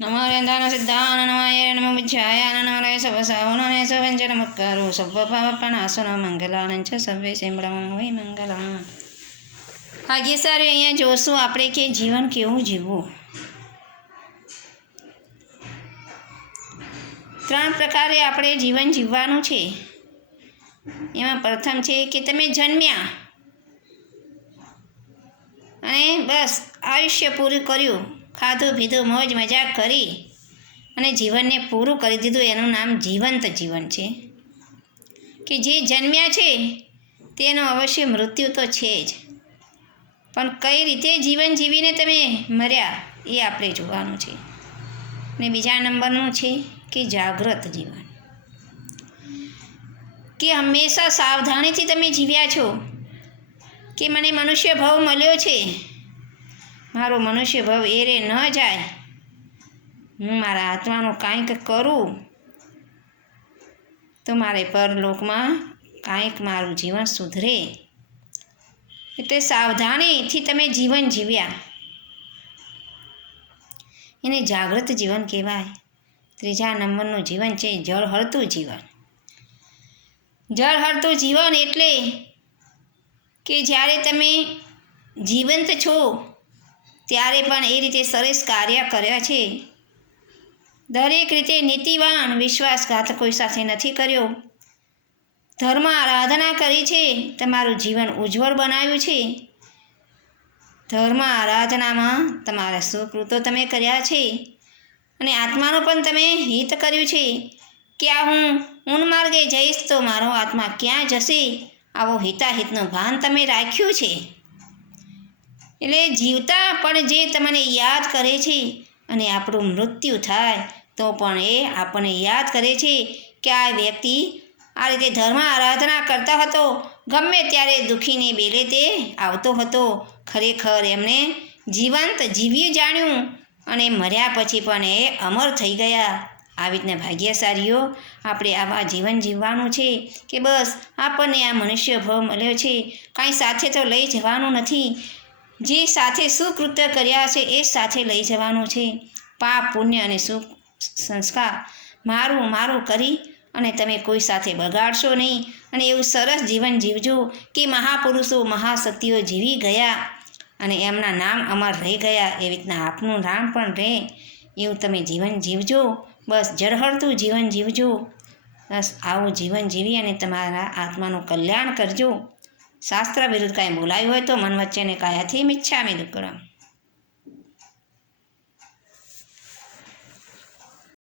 નમો વેદાન సిద్ధాన નમાય నమ વિજ્ઞાય નમો રે સવ સાવન ને સવંજન મક્કારો మంగళానంచ પાપનાસન મંગલાન వై మంగళం આજે સારે અહીંયા જોશું આપણે કે જીવન કેવું જીવવું ત્રણ પ્રકારે આપણે જીવન જીવવાનું છે એમાં પ્રથમ છે કે તમે જન્મ્યા અને બસ આયુષ્ય પૂરું કર્યું ખાધું પીધું, મોજ મજાક કરી અને જીવનને પૂરું કરી દીધું. એનું નામ જીવંત જીવન છે. કે જે જન્મ્યા છે, તેનો અવશ્ય મૃત્યુ તો છે જ. પણ કઈ રીતે જીવન જીવીને તમે મર્યા, એ આપણે જોવાનું છે. ને બીજા નંબરનું છે કે જાગૃત જીવન. કે હંમેશા સાવધાનીથી તમે જીવ્યા છો. કે મને મનુષ્ય ભાવ મળ્યો છે મારો મનુષ્ય ભાવ એરે ન જાય. હું મારા આત્માનું કાંઈક કરું તો મારે પરલોકમાં કાંઈક મારું જીવન સુધરે. એટલે સાવધાનીથી તમે જીવન જીવ્યા. એને જાગૃત જીવન કહેવાય. ત્રીજા નંબરનું જીવન છે જળ હળતું જીવન. જળ હળતું જીવન એટલે કે જ્યારે તમે જીવંત છો ત્યારે પણ એ રીતે સરસ કાર્ય કર્યા છે. દરેક રીતે નીતિવાન વિશ્વાસઘાત કોઈ સાથે નથી કર્યો. ધર્મ આરાધના કરી છે, તમારું જીવન ઉજ્જવળ બનાવ્યું છે. ધર્મ આરાધનામાં તમારા સુકૃતો તમે કર્યા છે. અને આત્માનું પણ તમે હિત કર્યું છે. કે આ હું ઊન માર્ગે જઈશ તો મારો આત્મા ક્યાં જશે? આવો હિતાહિતનું ભાન તમે રાખ્યું છે. એટલે જીવતા પણ જે તમને યાદ કરે છે અને આપણું મૃત્યુ થાય, તો પણ એ આપણને યાદ કરે છે કે આ વ્યક્તિ આ રીતે ધર્મ આરાધના કરતા હતો. ગમે ત્યારે દુઃખીને બેલે તે આવતો હતો. ખરેખર એમણે જીવંત જીવી જાણ્યું અને મર્યા પછી પણ એ અમર થઈ ગયા. આવી રીતના ભાગ્યશાળીઓ આપણે આવા જીવન જીવવાનું છે કે બસ આપણને આ મનુષ્ય ભાવ મળ્યો છે. કાંઈ સાથે તો લઈ જવાનું નથી. જે સાથે સુકૃત્ય કર્યા છે, એ સાથે લઈ જવાનું છે. પાપ, પુણ્ય અને સુખ સંસ્કાર મારું મારું કરી અને તમે કોઈ સાથે બગાડશો નહીં. અને એવું સરસ જીવન જીવજો કે મહાપુરુષો, મહાશક્તિઓ જીવી ગયા અને એમના નામ અમર રહી ગયા. એવી રીતના આપનું નામ પણ રહે. એવું તમે જીવન જીવજો. બસ જળહળતું જીવન જીવજો. બસ આવું જીવન જીવી અને તમારા આત્માનું કલ્યાણ કરજો. શાસ્ત્ર વિરુદ્ધ કાંઈ બોલાયું હોય તો મન વચ્ચેને કાયાથી મિચ્છામી દુક્કડમ